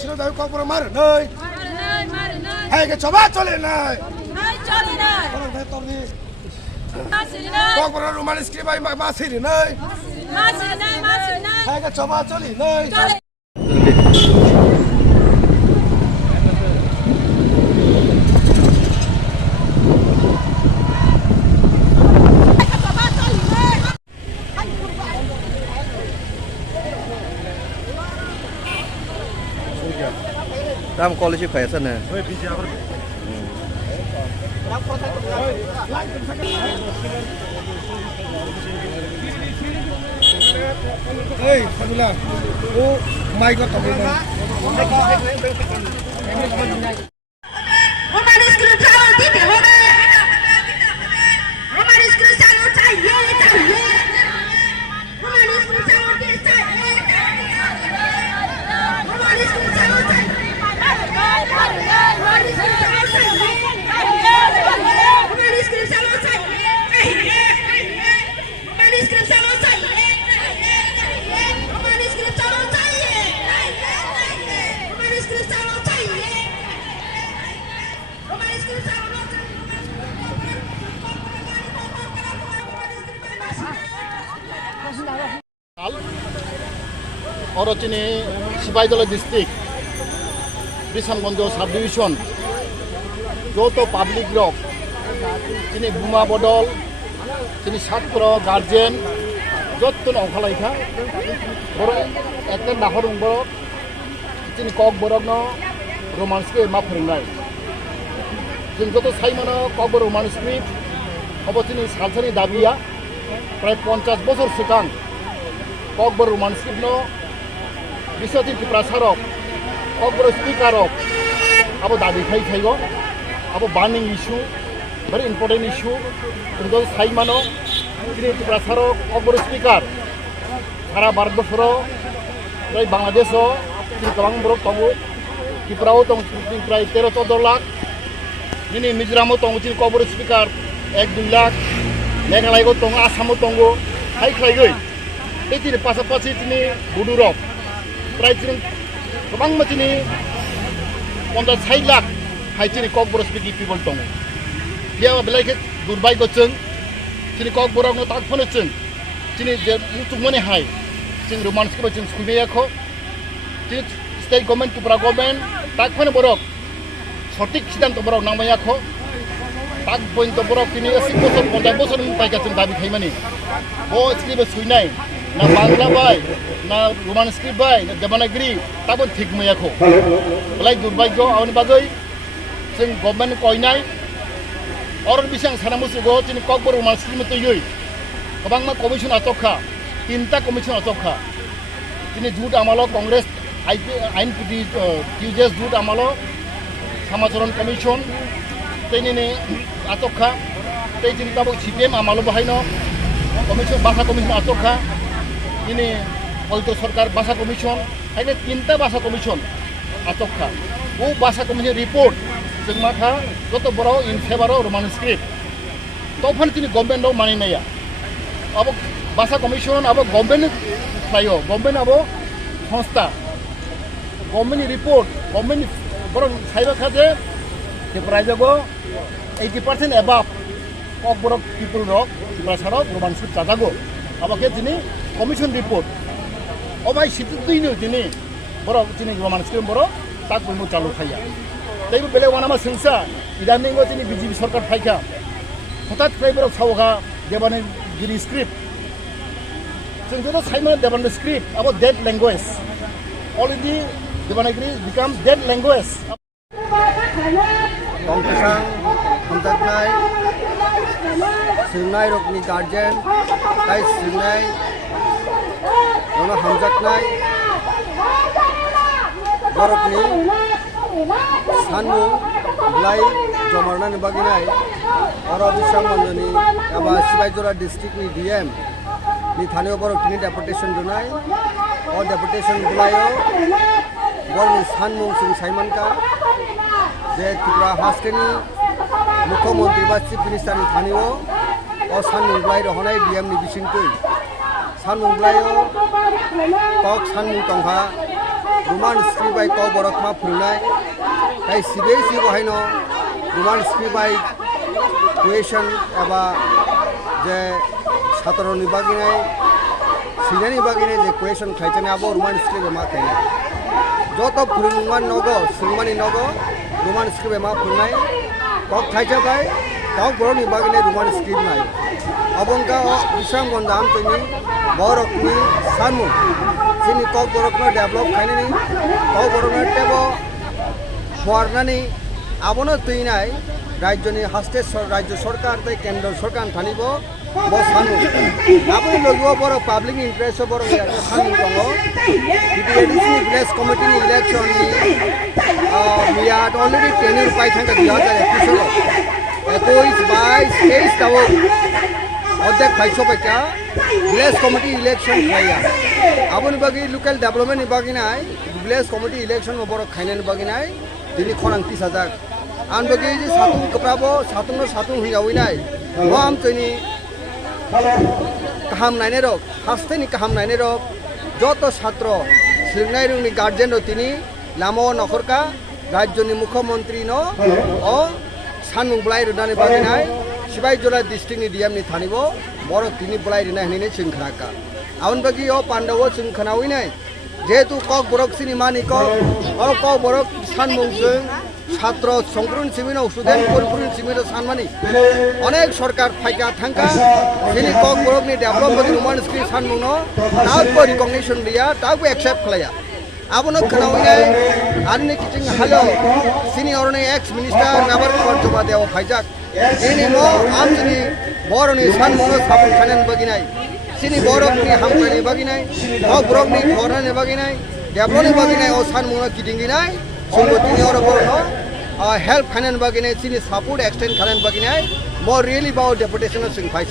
ছিল দাবি কখনো মারে নাই হ্যাঁ চবা চলে নাই কখনো রোমান স্ক্রিপ মাসিরি নাই হ্যাঁ চবা চলি নাই Ram college fashion है। Hey, Khadumani, वो माइक का तबला। हमारे स्कूल चालू थी थे हमारे स्कूल चालू चाहिए हमारे स्कूल चालू चाहिए हमारे स्कूल चालू चाहिए और चीनी सिपाहीजला डिस्ट्रिक्ट बिशानगंज सब डिविजन जो तो पब्लिक रक चीनी बुमा बदल चीनी छात्र गार्जेन जत्न खलाइखा बर एक नाहर बर चीनी ककबरक रोमान स्क्रिप्ट मा फोरोंनाय जों जो साइमानो ककबर रोमान स्क्रिप्ट अब चीनी सालसानि दाबिया प्राय 50 बছর सिगां ककबर रोमान स्क्रिप्ट बिसति प्रसारक ककबर स्पीकारक अब दाबी खाइगो अब burning issue very important issue जो साइमानो चीनी प्रसारक ककबर स्पीकार सारा भारतवर्ष प्राय बांग्लादेश गोबां बरफ दङ त्रिपुराव दं प्राय 13-14 लाख दिनै मिजोरामाव दं चीनी ककबर स्पीकार 1-2 लाख मेघालयाव दं आसामाव दङ खाइगै चीनी पासापासि चीनी बुडुरक प्राय गोबां चीनी 50-60 लाख चीनी ककबर स्पीकिं पिपल दङ बेयाव बेलायखे दुर्भाग्य जों चीनी ककबरकनो ताकफोनो जों चीनी मुथुमनि हाय जों रोमान स्क्रिप्ट जों सुबैयाखौ चीनी स्टेट गभर्नमेंट त्रिपुरा गभर्नमेंट ताकफोनो बरक सठिक सिद्धांत बरक नांबायाखौ ताक पॉइंट बरक चीनी 80 बছর 50 बছर पाइका जों दाबि खाइमानि बो स्क्रिप्ट सुइनाय ना बांग्ला बाय ना रोमान स्क्रिप्ट बाय ना देवनागरी ताबो ठीक मैयाखौ बेलाय दुर्भाग्य आउनि बागै जों गभर्नमेंट कयनाय और बिसां साना मुसुगो चीनी ककबर रोमान स्क्रिप्ट तैयै गोबां मा कमिशन आचखा 3टा कमिशन आचखा चीनी जुट आमालो कांग्रेस आइन पिटि टिउजेस जुट आमालो समाचरण कमिशन तैनिने आचखा तै चीनी ताबो सीपीएम आमालो बाहायनो कमिशन भाषा कमिशन आचखा चीनी पवित्र सरकार भाषा कमिशन खायनो 3टा भाषा कमिशन आचखा वो भाषा कमिशन रिपोर्ट जों माखा जत बर इन फेवर रोमान स्क्रिप्ट तफान चीनी गभर्नमेंट मानिनाया अब भाषा कमिशन अब गभर्नमेंट फ्लायो गभर्नमेंट अब संस्था गभर्नमेंट रिपोर्ट गभर्नमेंट बर साइबा खाजे के प्राइजगो 80% एबाव ककबरक पिपल रक प्रसारक रोमान स्क्रिप्ट जाजागो अब के चीनी कमिशन रिपोर्ट अब आई सिटी दुइनो चीनी बर चीनी रोमान स्क्रिप्ट बर ताक बयमु चालू खाया दैबो बेले वानामा सिंसा इदानिंगो चीनी बीजेपी सरकार फाइखा हठात फ्राइबर सावगा देवनागरी स्क्रिप्ट जों जो साइमा देवनागरी स्क्रिप्ट अब dead language already Devanagari become dead language Kongkesang hamjaknai singnai rokni guardian tai singnai ono hamjaknai borokni sanmung blai jomarnani baginai oro bisammanjoni aba sibaijora district ni DM ni thaniyo borok ni deputation donai or deputation bulayo borni sanmung sing saimanka जे त्रिपुरा हास्टेनि मुख्यमंत्री बा chief मिनिस्टारनि थानियो और सानमुंग्लाय रहनाय DM नि बिसिंतै सानमुंग्लायो कक सानमुं तंहा roman script by Kokborok ma phunai tai sibei si bohaino roman script by question eba je satro ni baginai sinani baginai je question khaitane abo roman script ma khaina joto phunman nogo sungmani nogo roman script ma phunai kok khaija bai Kokborok ni baginai roman script nai abongka bisam gondam tini borok ni sanmu sini Kokborok na develop khaine ni Kokborok na tebo fornani abono tuinai রাজ্য ni haste রাজ্য সরকার তাই কেন্দ্র সরকার থানিব bo sanu aboni logibo boro public interest boro sanu tongo PDADC village committee ni election ni we had already tenure pai thanga 2021 22 23 tawo অর্ধেক পাইছো পাইকা village committee election খাইয়া আপনি বাকি local development বাকি নাই ভিলেজ কমিটি ইলেকশন বড় খাইনেন বাকি নাই তিনি খরাং 30,000 আন বাকি যে সাতুং কপ্রাবো সাতুং হিয়াওই নাই মাম তনি কাহাম নাইনে রক হাসতেনি কাহাম নাইনে রক যত ছাত্র সিংনাই রংনি গার্জেন তিনি লামো নখরকা রাজ্যনি মুখ্যমন্ত্রী ন ও সানমুং বলাই রুদানি বাকি নাই সিবাইজলা district ni DM ni thanibo borok tini bolai rina hini chingkhraka aun bagi o pandawo chingkhanawi nai jehetu Kokborok sini mani ko o Kokborok sanmung jeng ছাত্র সংগ্রহণ সিমিনো স্টুডেন্ট পরিপূর্ণ সিমিনো সানমানি অনেক সরকার ফাইকা থাঙ্কা যিনি Kokborok ni ডেভেলপমেন্ট রোমান স্ক্রিন সানমুনো তাকবো রিকগনিশন দিয়া তাকবো অ্যাকসেপ্ট খালায়া আবনো খানাউই নাই আননি কিচিং হ্যালো সিনি অরনে এক্স মিনিস্টার নাবার খবর জমা দেও ফাইজাক ini mo amni boro ni san mo sapun khanen baginai sini borok ni hamkani baginai Kokborok ni khorna ni baginai develop ni baginai o san mo kidingi nai sungoti ni oro boro help khanen baginai sini support extend khanen baginai more really about deputation sing phai